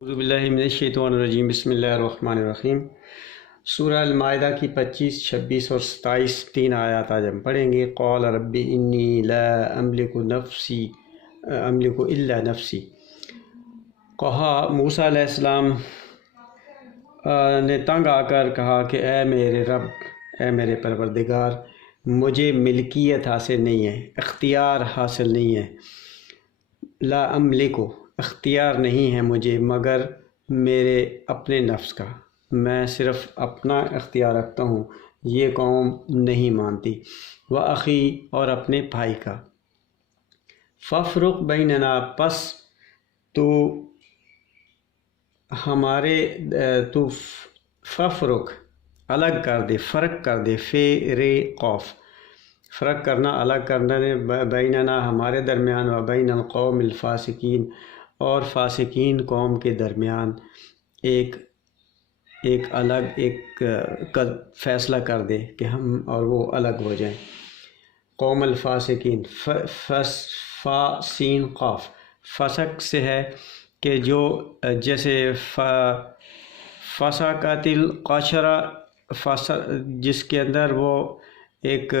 اعوذ باللہ من الشیطان الرجیم، بسم اللہ الرحمن الرحیم۔ سورہ المائدہ کی 25، 26 اور 27 تین آیات آج ہم پڑھیں گے۔ قال رب انی لا املک الا نفسی۔ کہا موسیٰ علیہ السلام نے تنگ آ کر کہا کہ اے میرے رب، اے میرے پروردگار، مجھے ملکیت حاصل نہیں ہے، اختیار حاصل نہیں ہے۔ لا املک، اختیار نہیں ہے مجھے مگر میرے اپنے نفس کا، میں صرف اپنا اختیار رکھتا ہوں، یہ قوم نہیں مانتی۔ وأخی، اور اپنے بھائی کا۔ فافرق بیننا، پس تو فافرق، الگ کر دے، فرق کر دے، قوف، فرق کرنا، الگ کرنا، بیننا ہمارے درمیان، و بین القوم الفاسقین، اور فاسقین قوم کے درمیان ایک فیصلہ کر دے کہ ہم اور وہ الگ ہو جائیں۔ قوم الفاسقین، فاسین قاف، فسق سے ہے کہ جو جیسے فسقت القشرہ، جس کے اندر وہ ایک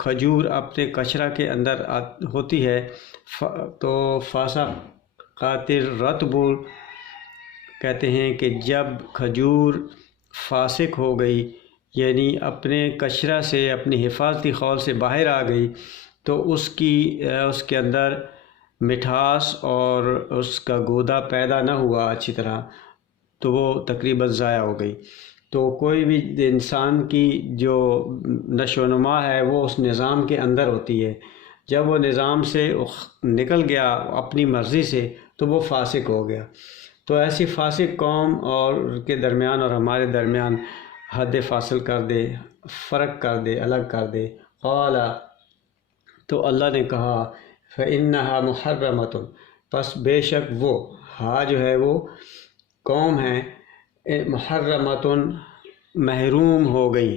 کھجور اپنے قشرہ کے اندر ہوتی ہے، تو فسقت الرطب کہتے ہیں کہ جب کھجور فاسق ہو گئی، یعنی اپنے قشرہ سے، اپنی حفاظتی خول سے باہر آ گئی، تو اس کے اندر مٹھاس اور اس کا گودا پیدا نہ ہوا اچھی طرح، تو وہ تقریباً ضائع ہو گئی۔ تو کوئی بھی انسان کی جو نشو و نما ہے وہ اس نظام کے اندر ہوتی ہے، جب وہ نظام سے نکل گیا اپنی مرضی سے تو وہ فاسق ہو گیا۔ تو ایسی فاسق قوم اور کے درمیان اور ہمارے درمیان حد فاصل کر دے، فرق کر دے، الگ کر دے۔ قال، تو اللہ نے کہا، فإنها محرمۃ، پس بے شک وہ جو ہے وہ قوم ہے، محرمۃ، محروم ہو گئی،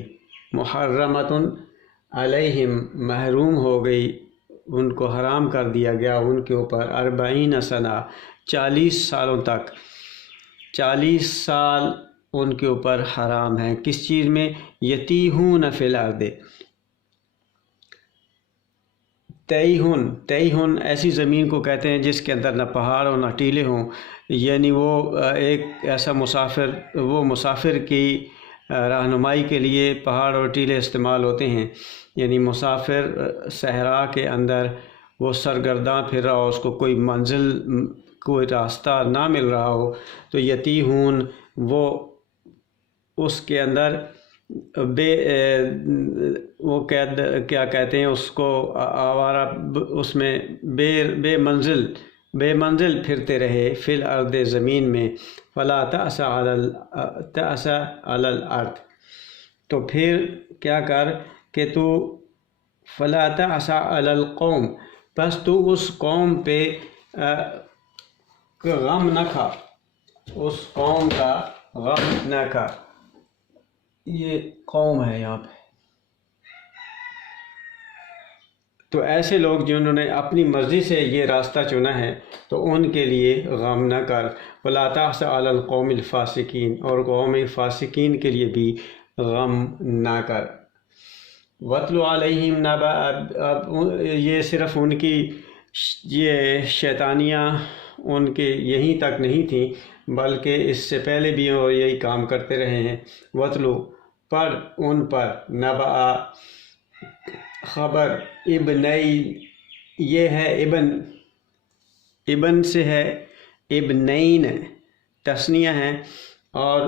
محرمۃ علیہم، محروم ہو گئی، ان کو حرام کر دیا گیا ان کے اوپر، 40 سنہ، 40 سالوں تک، 40 سال ان کے اوپر حرام ہیں۔ کس چیز میں؟ یتیہون فی الارض، تیہن ایسی زمین کو کہتے ہیں جس کے اندر نہ پہاڑ ہو نہ ٹیلے ہوں، یعنی وہ ایک ایسا مسافر کی رہنمائی کے لیے پہاڑ اور ٹیلے استعمال ہوتے ہیں، یعنی مسافر صحرا کے اندر وہ سرگرداں پھر رہا ہو، اس کو کوئی منزل، کوئی راستہ نہ مل رہا ہو، تو یتیہون، وہ اس کے اندر وہ کیا کہتے ہیں اس کو، آوارہ، اس میں بے منزل پھرتے رہے، فی الارض، زمین میں، فلا تأس علی الارض، تو پھر کیا کر کہ تو فلا تأس علی القوم، بس تو اس قوم پہ غم نہ کھا، اس قوم کا غم نہ کھا۔ یہ قوم ہے یہاں پہ، تو ایسے لوگ جنہوں نے اپنی مرضی سے یہ راستہ چنا ہے تو ان کے لیے غم نہ کر۔ وَلَا تَحْزَنْ عَلَى الْقَوْمِ الْفَاسِقِينَ، اور قوم فاسقین کے لیے بھی غم نہ کر۔ وَاتْلُ عَلَيْهِمْ نَبَأَ، اب یہ صرف ان کی یہ شیطانیاں ان کے یہیں تک نہیں تھیں، بلکہ اس سے پہلے بھی وہ یہی کام کرتے رہے ہیں۔ وَاتْلُ، پر ان پر، نَبَأَ، خبر، ابنئی، یہ ہے ابن سے ہے، ابنین تثنیہ ہے، اور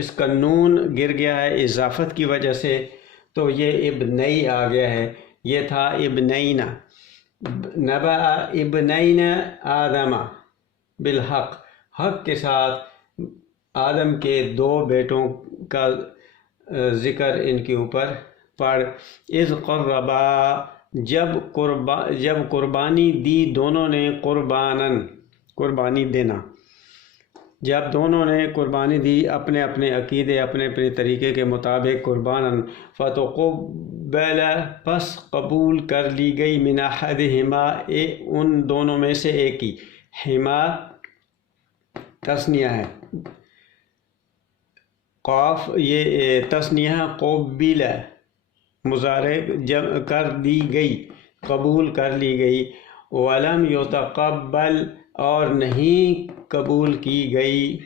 اس کا نون گر گیا ہے اضافت کی وجہ سے، تو یہ ابنئی آ گیا ہے، یہ تھا ابنین۔ نبأ ابنین آدم بالحق، حق کے ساتھ آدم کے 2 بیٹوں کا ذکر ان کے اوپر پڑھ۔ اذ قربا، جب قربانی دی دونوں نے، قربانی دینا، جب دونوں نے قربانی دی اپنے اپنے عقیدے، اپنے اپنے طریقے کے مطابق، قرباناً، فتقبل، پس قبول کر لی گئی، من احدہما، ان دونوں میں سے ایک کی، ہما، تسنیہ ہے، قاف یہ تسنیہ قبل مضارع جمع کر دی گئی، قبول کر لی گئی، ولم یتقبل اور نہیں قبول کی گئی،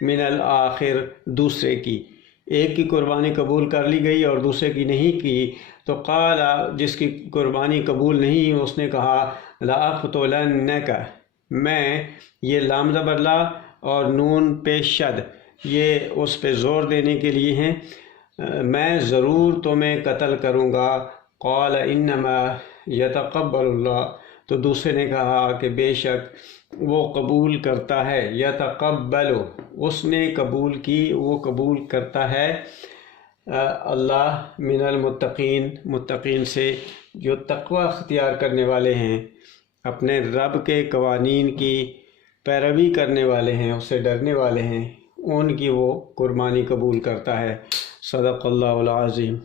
من الآخر دوسرے کی، ایک کی قربانی قبول کر لی گئی اور دوسرے کی نہیں کی، تو قال جس کی قربانی قبول نہیں اس نے کہا لأقتلنک، میں یہ لام زبر لا اور نون پیش شد یہ اس پہ زور دینے کے لیے ہیں، میں ضرور تمہیں قتل کروں گا، قال انما یتقبل اللہ، تو دوسرے نے کہا کہ بے شک وہ قبول کرتا ہے، یتقبل اس نے قبول کی، وہ قبول کرتا ہے اللہ من المتقین، متقین سے جو تقوی اختیار کرنے والے ہیں، اپنے رب کے قوانین کی پیروی کرنے والے ہیں، اس سے ڈرنے والے ہیں، ان کی وہ قربانی قبول کرتا ہے۔ صدق اللہ العظیم۔